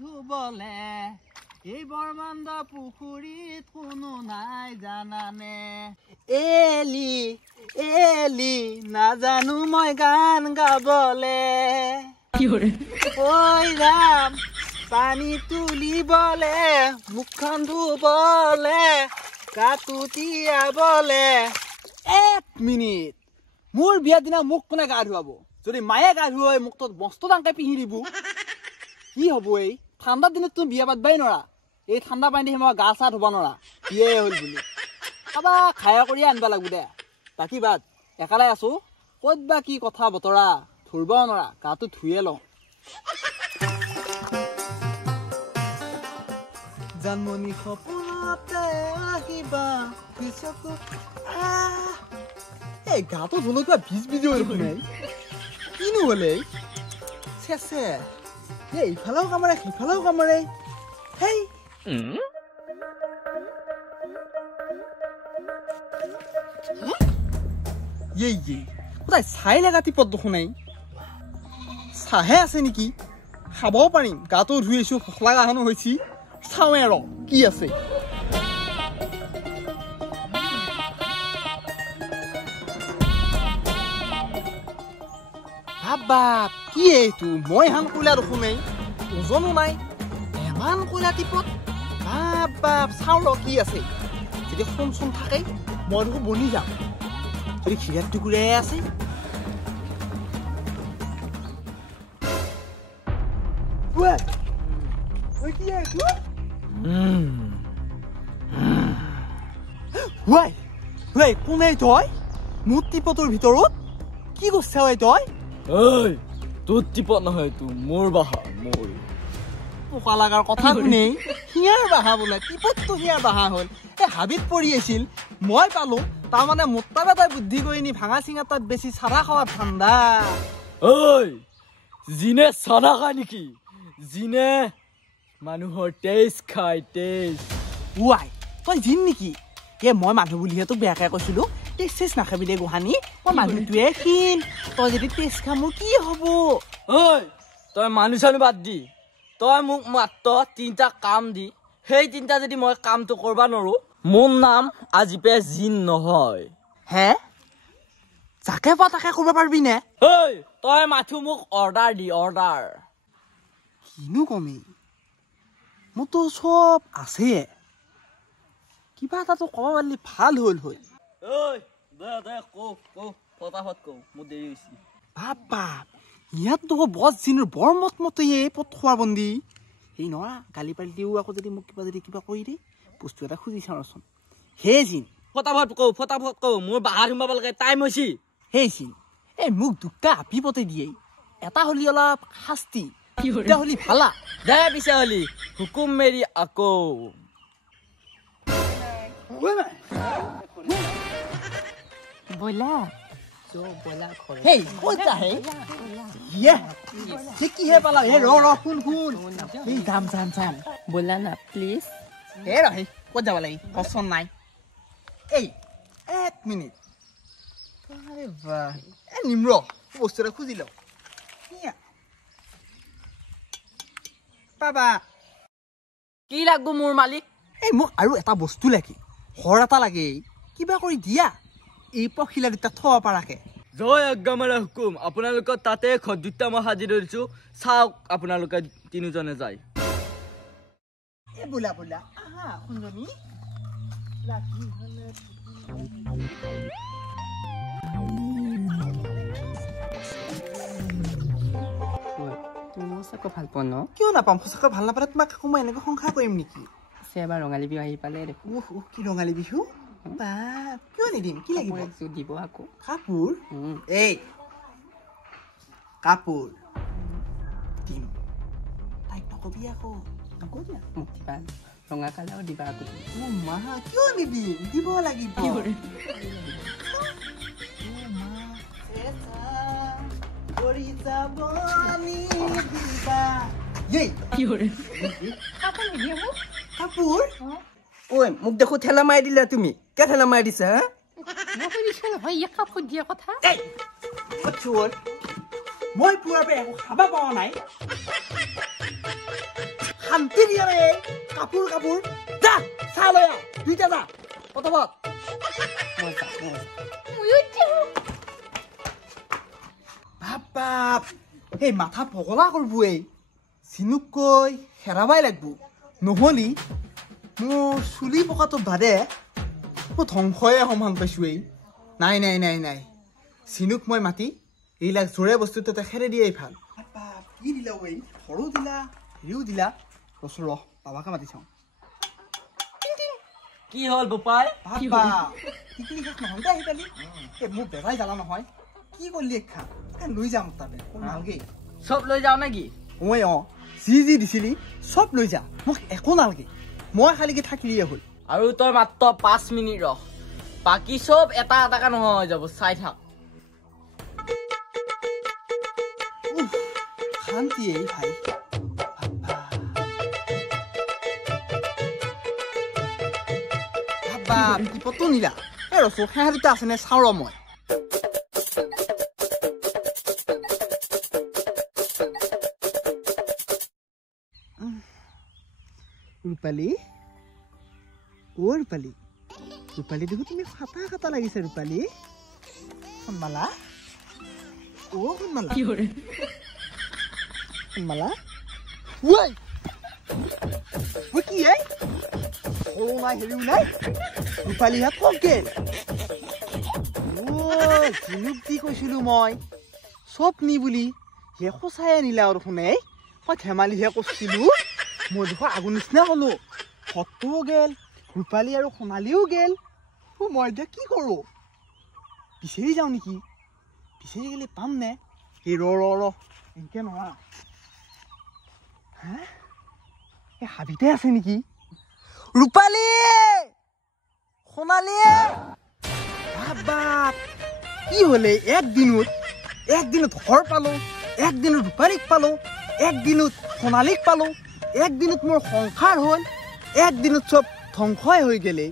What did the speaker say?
ধুবলে এই বৰমান্দা পুখুৰীত কোনো নাই জানানে এলি এলি নাজানো মই গান গাবলে ঐ ৰাম পানী তুলিবলে মুখখন ধুবলে গাটো তিয়াবলে 1 মিনিট মোৰ বিয়া দিনা মোক কোনে গা ধুৱাব যদি মায়ে গা ধুৱাই মোক তো বস্তু দাংকে পিহি দিব কি হ'ব এই ঠাণ্ডা দিনত তুমি বিয়া পাতবাই নৰা এই ঠাণ্ডা পানী দি মই গা চা ধুব নৰা বিয়ে হ'ল বুলি আবা খায়া কৰি আনবা লাগব দে বাকি বাদ একালাই আছো ক'ত বা কি কথা বতৰা ধুৰব নৰা গাটো ধুয়ে লওঁ জানমনি সপোনতে আহিবা পিছকো এই গাটো ধুলো কিবা ভিজ ভিজি হৈ নাই কিনো হলে চেছে এই ইফালেও কামৰে সিফালেও কামৰে হেই কোথায় চাই লাগাতি পদ দেখোন নাই চাহে আছে নেকি খাবও পাৰিম গাটো ধুইছো ফখলা গাহানো হৈছি চাওঁৱে ৰ কি আছে বাপ কি এইটো মই হান কইলা দেখোন নাই ওজনো নাই এমান কইলা টিপত বাপ চাওঁ ৰ কি আছে যদি সোণ চোন থাকে মই দেখোন বনি যাম যদি খিৰাত টুকুৰাই আছে কোনে তই মোৰ টিপটৰ ভিতৰত কি কৰিছ তই ঐ তোৰ টিপট নহয় তো মোৰ বাহা মোৰ পোকা লাগাৰ কথা শুনি হিয়াৰ বাহা বোলে টিপটটো হিয়াৰ বাহা হ'ল এই হাবিত পৰি আছিল মই পালো তাৰমানে মোটা বেটাই বুদ্ধি কৰি নি ভাঙা চিঙা তাত বেছি চাৰা খোৱা ঠাণ্ডা ঐ জিনে চাৰা খায় নেকি জিনে মানুহৰ টেষ্ট খায় টেষ্ট তই জিন নেকি মই মানুহ বুলিহে তোক বেয়াকে কৈছিলো টেষ্ট চেষ্ট নাখাবি দে গোহানি মই মানুহটোৱে ক্ষীণ তই যদি টেষ্ট খা মোৰ কি হ'ব ঐ তই মানুহ চানু বাদ দি তই মোক মাত্ৰ 3টা কাম দি সেই 3টা যদি মই কামটো কৰবা নোৱাৰো মোৰ নাম আজিপে জিন নহয় হে যাকে পা তাকে কৰিব পাৰিবি নে ঐ তই মাথো মোক অৰ্ডাৰ দি অৰ্ডাৰ কিনো কমি মোৰতো চব আছে কিবা এটাতো ক'ব পাৰিলি ভাল হ'ল ঐ দে ফটাফট কওঁ মোৰ দেৰি হৈছে বাপ ইয়াত তো বছ জিনৰ বৰ মতে পথ খোৱা বন্দী সেই নৰা গালি পালি দিও আকৌ যদি মোক কিবা কৰি দে বস্তু এটা খুজি চাওঁচোন হে জিন ফটাফট কওঁ মোৰ বাহাৰ সোমাব লাগে টাইম হৈছে হে জিন এই মোক দুটা আপি পতে দিয়ে এটা হলি অলপ শাস্তি দুটা হলি ভালা দে পিছে হলি হুকুম মেৰি আকৌ বলা হেই ক'ত যাহে কিহে পালা হে ৰ শুন এই যাম বলা না প্লিজ হে ৰহে ক'ত যাব লাগি পচন্দ নাই এই 1 মিনিট নিম্ৰ বস্তু এটা খুজি লওঁ পাবা কি লাগব মোৰ মালিক এই মোক আৰু এটা বস্তু লাগে হৰ এটা লাগে কিবা কৰি দিয়া এই পখিলা দুটা থব পাৰাকে জয় আজ্ঞামাৰা হুকুম আপোনালোকৰ তাতে দুটা মই সাজি ধৰিছো চাওক আপোনালোকে তিনিজনে যায় এ বোলা আহা শুনজনী ৰাখি হলে তুমি সঁচাকৈ ভাল পোৱা ন কিয় নাপাম সঁচাকৈ ভাল নাপালে তোমাক মই এনেকৈ সংসাৰ কৰিম নেকি এবাৰ ৰঙালী বিহু আহি পালে দেখোন কি ৰঙালী বিহু বা কিয় নিদিম কি লাগিব দিব আকৌ কাপোৰ এই কাপোৰ দিম তাইক নকবি আকৌ দিয়া মোক দিবা ৰঙা কালাৰো দিবা আকৌ মা কিয় নিদিম দিব লাগিব কাপোৰ ঐ মোক দেখো ঠেলা মাৰি দিলা তুমি কে ঠেলা মাৰি দিছা কাপোৰ দিয়া কথা মই পুৱাৰ পৰা একো খাব পৰা নাই শান্তি দিয়া নাই কাপোৰ কাপোৰ যা চাহ লৈ আহ দুইটা যা পটাপট মই যাম, মই যাম। বাপ বাপ এই মাথা পগলা কৰবো চিনুক কৈ হেৰাবাই লাগব নহলি মোৰ চুলি পকাটো বাদে মই ধ্বংসয়ে সমান পাইছো নাই নাই নাই নাই চিনুক মই মাতি এইবিলাক জোৰে বস্তুটো খেৰে দিয়েই ভাল বাপ কি দিলা সৰু দিলা হেৰিও দিলা ৰচোন ৰহ বাবাকে মাতি চাওঁ কি হ'ল বোপাই বাবা টিকলি শেষ নহয় দে আহি পালি মোৰ বেজাই জ্বালা নহয় কি কৰিলি খা লৈ যাম তাতে নালগে চব লৈ যাও নেকি মই যি দিছিলি চব লৈ যা মোক একো নালগে মই খালিকে থাকিলিয়ে হ'ল আৰু তই মাত্ৰ 5 মিনিট ৰহ বাকী চব এটা এটাকে নোহোৱা হৈ যাব চাই থাক শান্তিয়ে ভাই বিপদটো নিলা এই ৰচো সেয়া দুটা আছে নে চাওঁ ৰ মই ৰূপালী ৰূপালী ৰূপালী দেখো তুমি খাটা খাটা লাগিছে ৰূপালী সন্মালা সন্মালা সন্মালা কি সৰু নাই হেৰিও নাই ৰূপালী হাত কমকে জিনুক কি কৈছিলো মই চব নি বুলি হে সঁচাই আনিলা আৰু শুনে মই ধেমালিহে কৈছিলো মই দেখো আগৰ নিচিনা হলো সত্তও গেল ৰূপালী আৰু সোণালীও গেল মই এতিয়া কি কৰো বিচাৰি যাওঁ নেকি বিচাৰি গেলে পাম নে এই ৰ এনেকে নোৱাৰা এই হাবিতে আছে নেকি ৰূপালী সোণালী বাপ কি হলে একদিনত ঘৰ পালো একদিনত ৰূপালীক পালো একদিনত সোণালীক পালো একদিনত মোৰ সংসাৰ হ'ল একদিনত চব ধ্বংসই হৈ গেলে